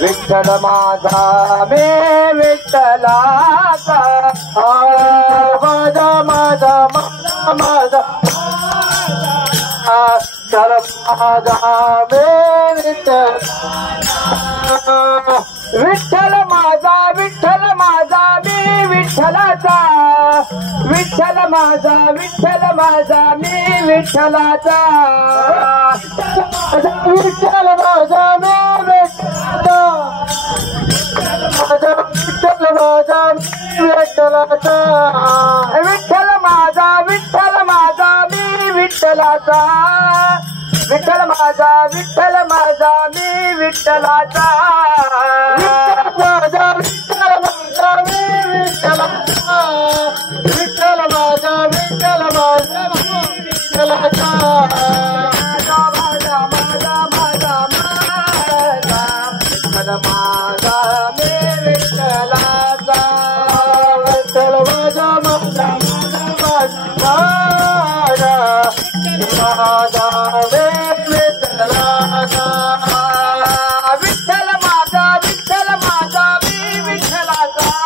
विठ्ठल माझा मे विठ्ठलाचा माझा माझा माझा माझा चल माझा मे विठ्ठल विठ्ठल माझा मी विठ्ठलाचा विठ्ठल माझा मी विठ्ठलाचा विठ्ठल माझा मी विठ्ठल माझा विठ्ठलाचा विठ्ठल माझा मी विठ्ठलाचा विठ्ठल माझा मी विठ्ठलाचा विठ्ठल माझा मी विठ्ठलाचा विठ्ठल माझा विठ्ठलाचा माझा माझा माझा माझा विठ्ठल माझा मी विठ्ठलाचा विठ्ठल माझा माझा माझा माझा विठ्ठलाचा विठ्ठल माझा मी विठ्ठलाचा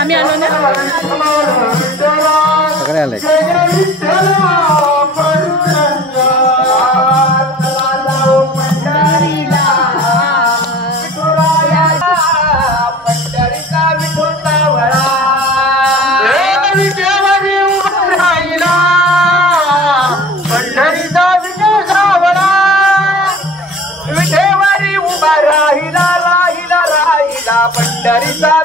आम्ही आलो ना सगळे आले पंढरीचा विठोबा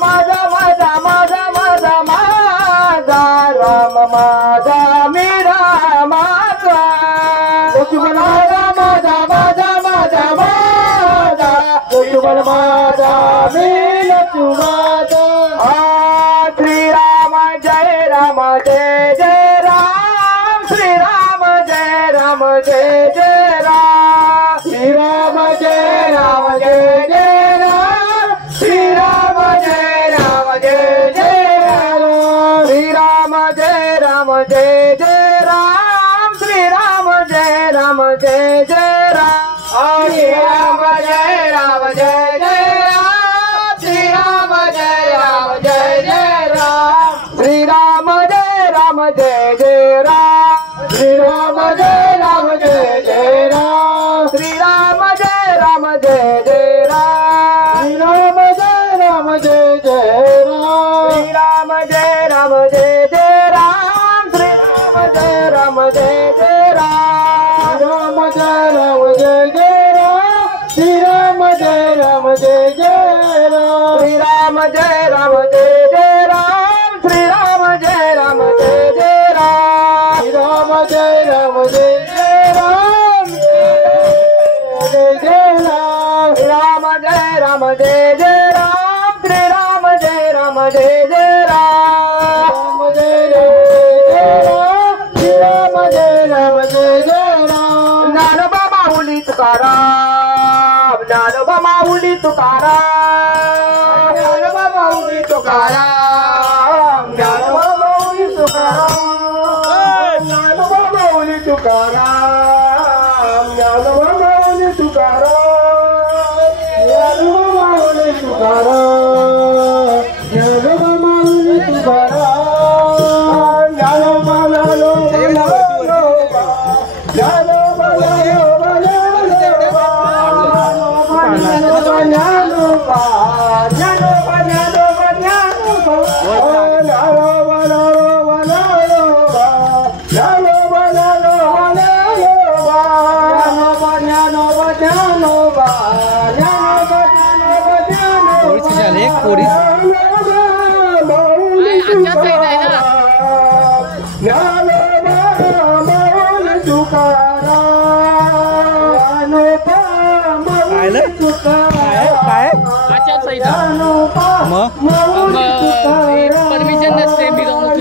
माझा माझा माझा माझा माझा राम माझा मी रामाचा लक्ष्मण माझा माझा माझा माझा माझा लक्ष्मण माझा मी लक्ष्मणाचा श्रीराम जय राम जय जय राम श्रीराम जय राम जय जय राम श्रीराम जय राम जय जय राम श्रीराम जय राम जय जय राम श्रीराम जय राम जय जय राम श्रीराम जय राम जय जय राम श्रीराम जय राम जय जय राम श्रीराम जय राम जय जय राम श्रीराम जय राम जय जय राम श्रीराम जय राम जय जय राम श्रीराम जय राम जय जय राम श्रीराम जय राम जय जय राम श्रीराम जय राम जय जय राम श्रीराम जय राम जय जय राम राम जय राम जय जय राम श्रीराम जय राम जय जय राम श्रीराम जय राम जय जय राम श्रीराम जय राम जय जय राम श्रीराम जय राम जय जय राम जय जय राम राम जय राम जय जय राम श्रीराम जय राम जय जय राम जय राम श्रीराम जय राम जय जय राम ज्ञानोबा माऊली तुकाराम ज्ञानोबा माऊली तुकाराम ज्ञानोबा माऊली तुकाराम ज्ञानोबा माऊली तुकाराम ज्ञानोबा माऊली तुकाराम ज्ञानोबा माऊली तुकाराम ज्ञानोबा माऊली तुकाराम ज्ञानोबा माऊली तुकाराम ज्ञानोबा लालो ज्ञानोबा ज्ञानोबा परमिशन नसते मिरवणूक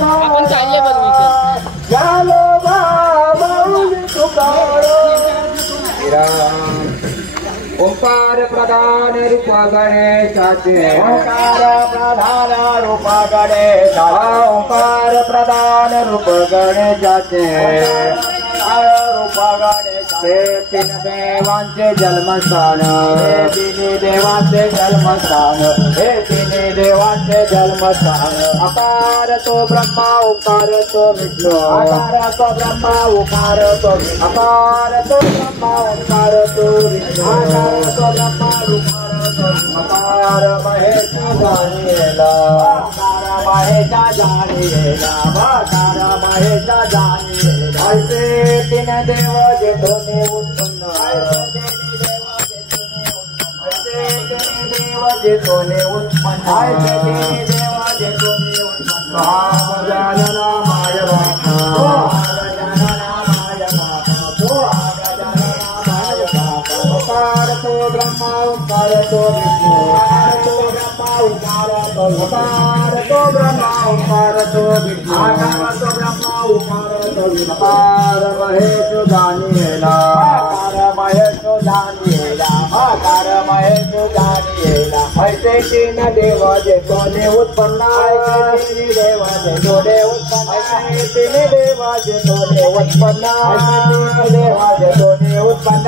आपण चालले ओंकार प्रधान रूप गणेशाचे ओंकार प्रधान रूप गणेशाचे ओंकार प्रधान रूप गणेशाचे रूप गणेशाचे तीन देवांचे जन्मस्थान हे तिन्ही देवांचे जन्मस्थान हे तिन्ही देवांचे जन्मस्थान अकार तो ब्रह्मा उकार तो विष्णू अकार तो ब्रह्मा उकार तो अकार तो ब्रह्मा उकार तो विष्णू अकार तो ब्रह्मा उकार तो अकार महेश जानिएला अकार महेश जानिएला अकार महेश जानिएला ऐसे तीन देव जे दोन्ही उत्पन्न ऐसे तीन देव जे दोन्ही उत्पन्न ऐसे तीन देव जे दोन्ही उत्पन्न गजानना माय बापा गजानना माय बापा गजानना माय बापा ओंकार तो ब्रह्मा ओंकार तो विष्णू ओंकार तो ब्रह्मा ओंकार तो विष्णू आकार तो ब्रह्मा ओंकार तो विष्णू अकार महेश जानिएला अकार महेश जानिएला अकार महेश जानिएला ऐसे तीन देव जे दोन्ही उत्पन्न ऐसे तीन देव जे दोन्ही उत्पन्न ऐसे तीन देव जे दोन्ही उत्पन्न ऐसे तीन देव जे दोन्ही उत्पन्न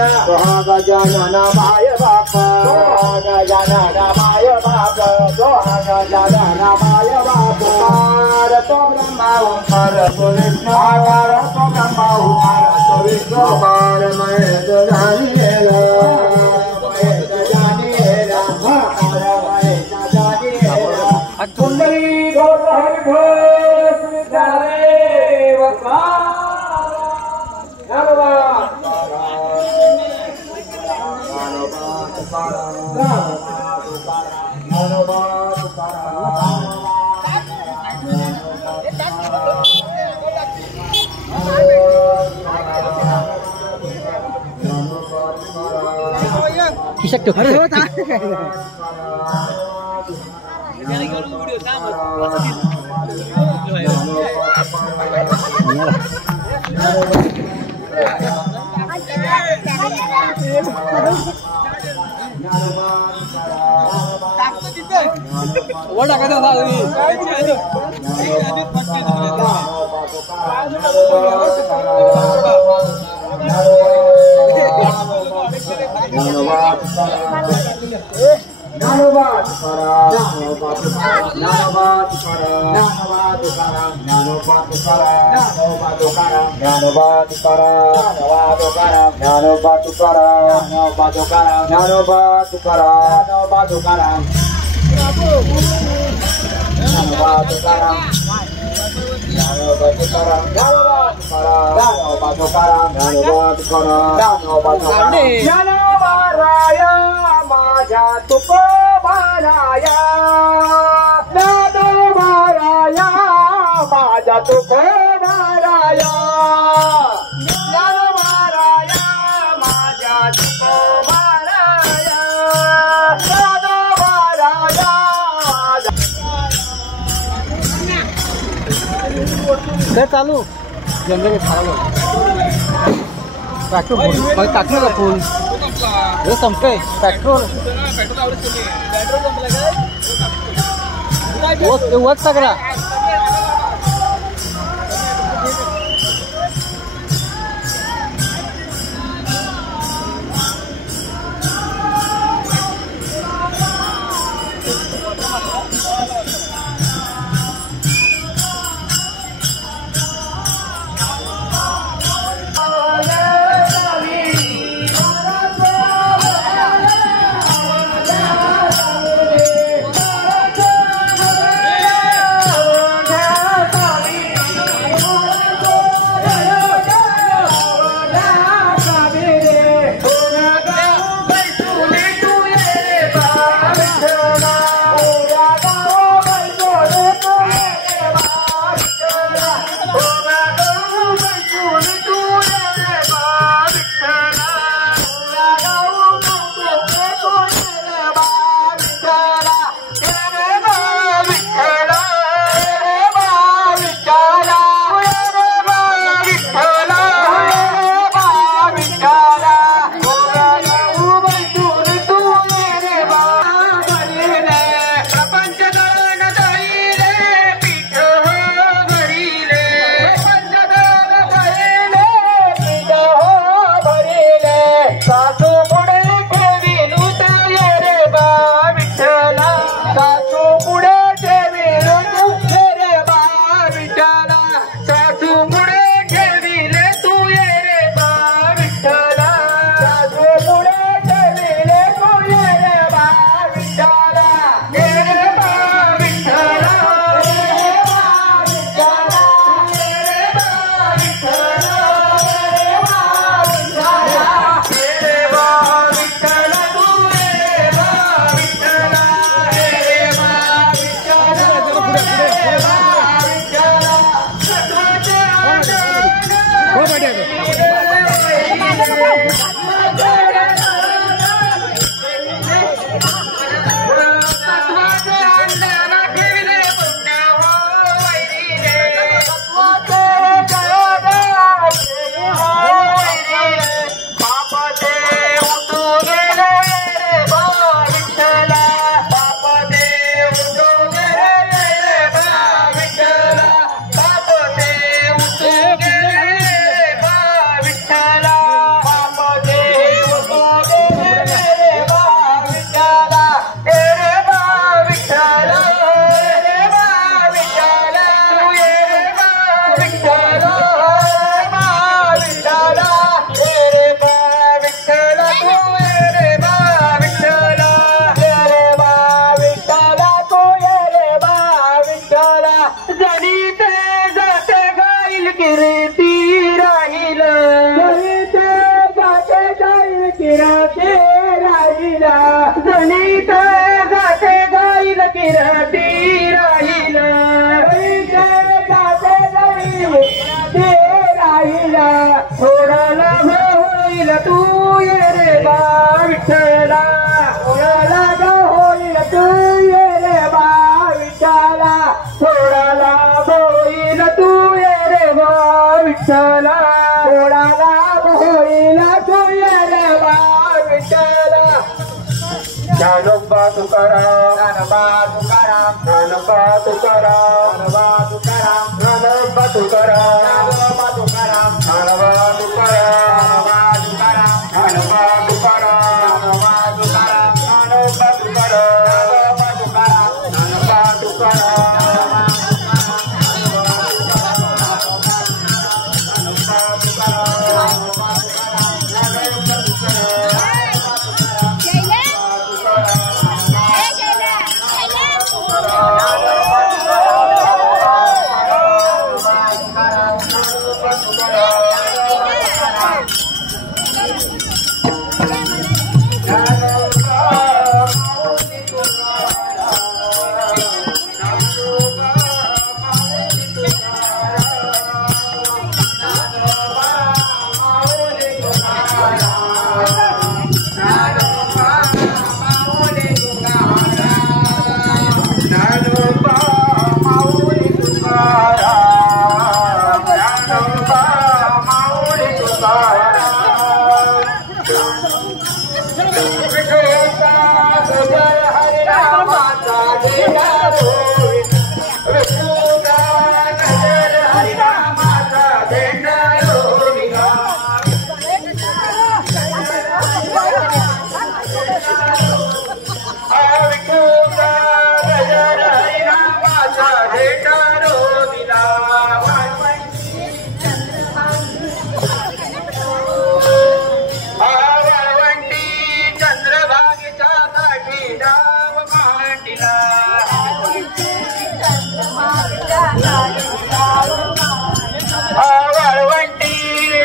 गजानना माय बापा गजानना माय बापा गजानना माय बापा ओंकार तो ब्रह्मा ओंकार तो विष्णू ओंकार तो ब्रह्मा ओंकार तो विष्णू ओंकार महेश जानिएला महेश जानिएला ओंकार महेश जानिएला कुंडली गौर देव का धन्यवाद। Kisah tuh. चालू जनरल खाला पेट्रोल टाकलं का फुल हे संपतंय पेट्रोल वच सगळा किराते राहिला जनित किरती राहील थोडा लाभ होईल तू ये रे बा विठ्ठला थोडा लाभ होईल तू ये रे बा विठ्ठला थोडा लाभ होईल तू ये रे बा विठ्ठला थोडा लाभ होईल तू ये रे बा विठ्ठला ज्ञानोबा तुकाराम ज्ञानोबा तुकाराम ज्ञानोबा तुकाराम ज्ञानोबा तुकाराम ज्ञानोबा तुकाराम ज्ञानोबा तुकाराम ज्ञानोबा तुकाराम ज्ञानोबा तुकाराम ज्ञानोबा तुकाराम ज्ञानोबा तुकाराम ज्ञानोबा तुकाराम ज्ञानोबा तुकाराम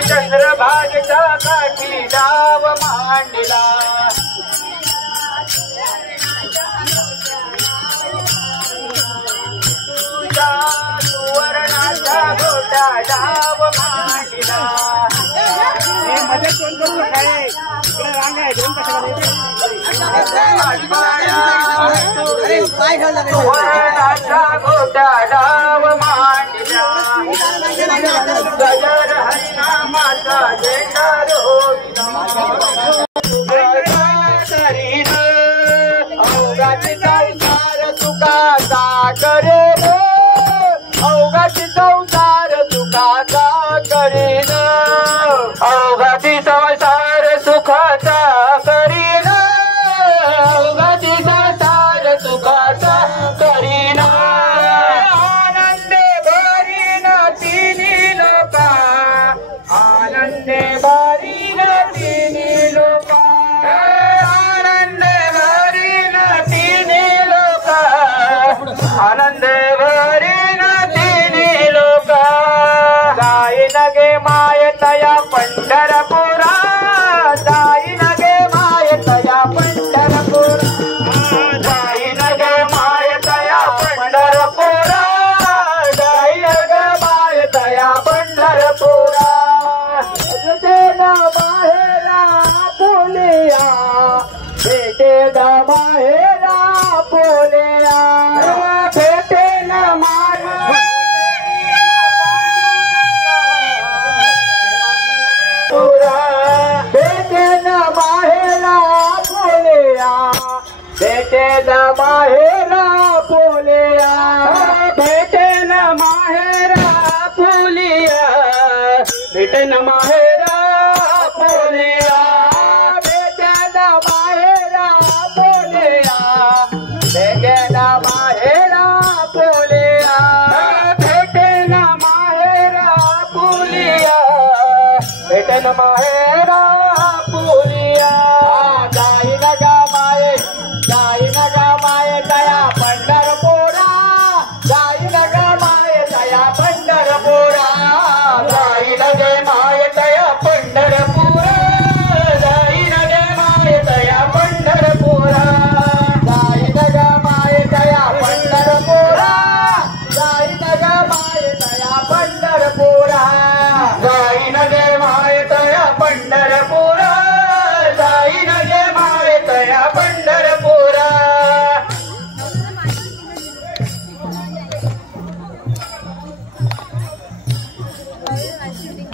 चंद्रभागेच्या काठी डाव मांडला तुझ्या सुवर्णाचा गोटा डाव मांडला मजेत फोन करू नका इकडे रांग आहे दोन सुवर्णाचा गोटा डाव मांडला गजर हरिनामाचा जयकार अवघाची संसार सुखाचा करेन अवघाची संसार सुखाचा करेन अवघाची संसार सुखाचा करीन अवघाची संसार सुखाचा करीन आनंदे भरीन तिन्ही लोका आनंदे भरीन तिन्ही लोका आनंदे भरीन तिन्ही लोका आनंदे भरीन तिन्ही लोका जाईन गे माय तया पंढरपुरा जाईन गे माय तया पंढरपुरा जाईन गे माय तया पंढरपुरा जाईन गे माय तया पंढरपुरा भेटेना माहेरा बोलिया भेटेना माहेरा बोलिया भेटेना माहेरा भेटेन माहेरा बोलिया भेटेन माहेरा बोलिया भेटेन माहेरा बोलिया भेटेन माहेरा बोलिया भेटेन माहेरा बोलिया भेटेन माहेरा बोलिया भेटेन माहेरा बोलिया भेटेन माहेरा बोलिया जाईन गा माये तया पंढरपुरा जाईन गा माये तया पंढरपुरा जाईन गे माये तया पंढरपुरा जाईन गे माये तया पंढरपुरा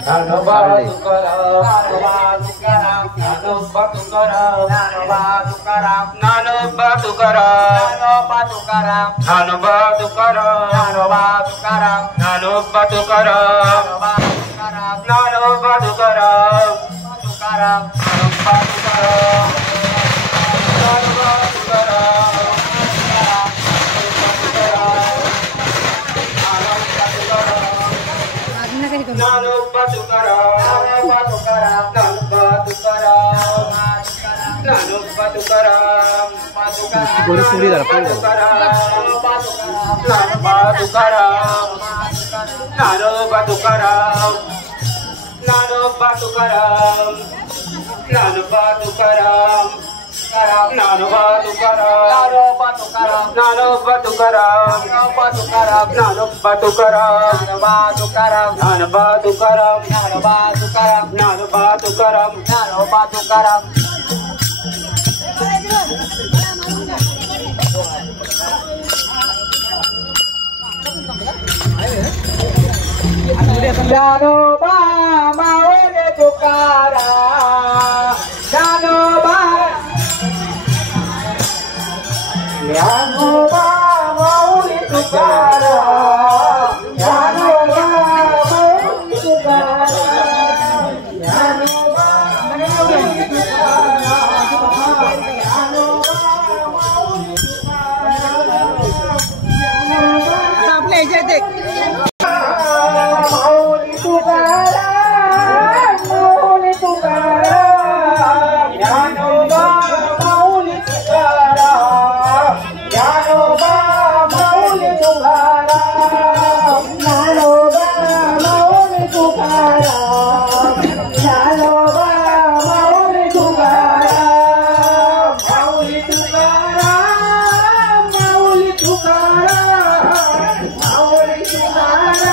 ज्ञानोबा तुकाराम ज्ञानोबा तुकाराम ज्ञानोबा तुकाराम ज्ञानोबा तुकाराम ज्ञानोबा तुकाराम ज्ञानोबा तुकाराम ज्ञानोबा तुकाराम ज्ञानोबा तुकाराम तुकाराम ज्ञानोबा तुकाराम ज्ञानोबा तुकाराम ज्ञानोबा तुकाराम ज्ञानोबा तुकाराम ज्ञानोबा तुकाराम गोरी पुरी झाला ज्ञानोबा तुकाराम ज्ञानोबा तुकाराम ज्ञानोबा तुकाराम ज्ञानोबा तुकाराम ज्ञानोबा तुकाराम ज्ञानोबा तुकाराम ज्ञानोबा तुकाराम ज्ञानोबा तुकाराम ज्ञानोबा तुकाराम ज्ञानोबा तुकाराम ज्ञानोबा तुकाराम ज्ञानोबा तुकाराम ज्ञानोबा माऊली तुकाराम ज्ञानोबा ज्ञानोबा माऊली तुकाराम ज्ञानोबा माऊली तुकाराम ज्ञानोबा माऊली तुकाराम ज्ञानोबा माऊली तुकाराम आपल्या ह्याच्यात देख माऊली तुकाराम माऊली तुकाराम ज्ञानोबा माऊली तुकाराम ज्ञानोबा माऊली तुकाराम ज्ञानोबा माऊली तुकाराम ज्ञानोबा माऊली तुकाराम माऊली तुकाराम माऊली तुकाराम माऊली तुकाराम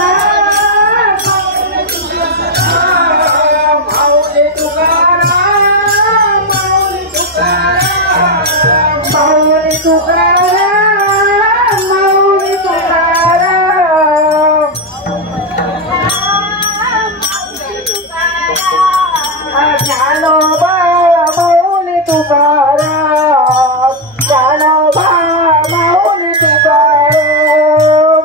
माऊली तुकाराम माऊली तुकाराम माऊली तुकाराम माऊली तुकाराम ज्ञानोबा माऊली तुकाराम ज्ञानोबा माऊली तुकाराम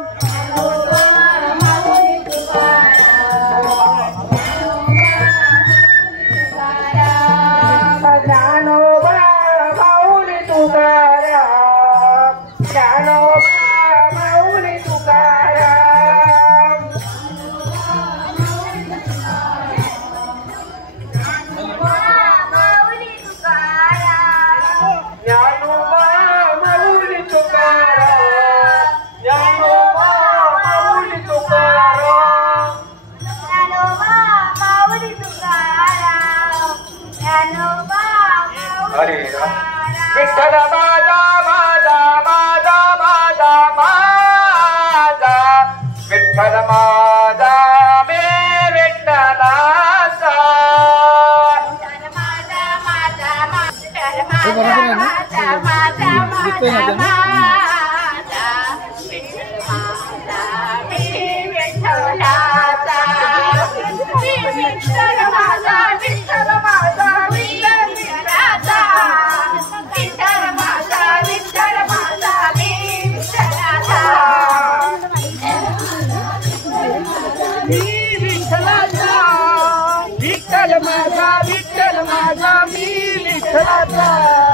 ज्ञानोबा माऊली तुकाराम ज्ञानोबा माऊली तुकाराम ज्ञानोबा माऊली तुकाराम ज्ञानोबा माऊली तुकाराम अरे विठ्ठल माझा माझा माझा माझा माझा विठ्ठल माझा मे विठ्ठलाचा विठ्ठल माझा मी विठ्ठलाचा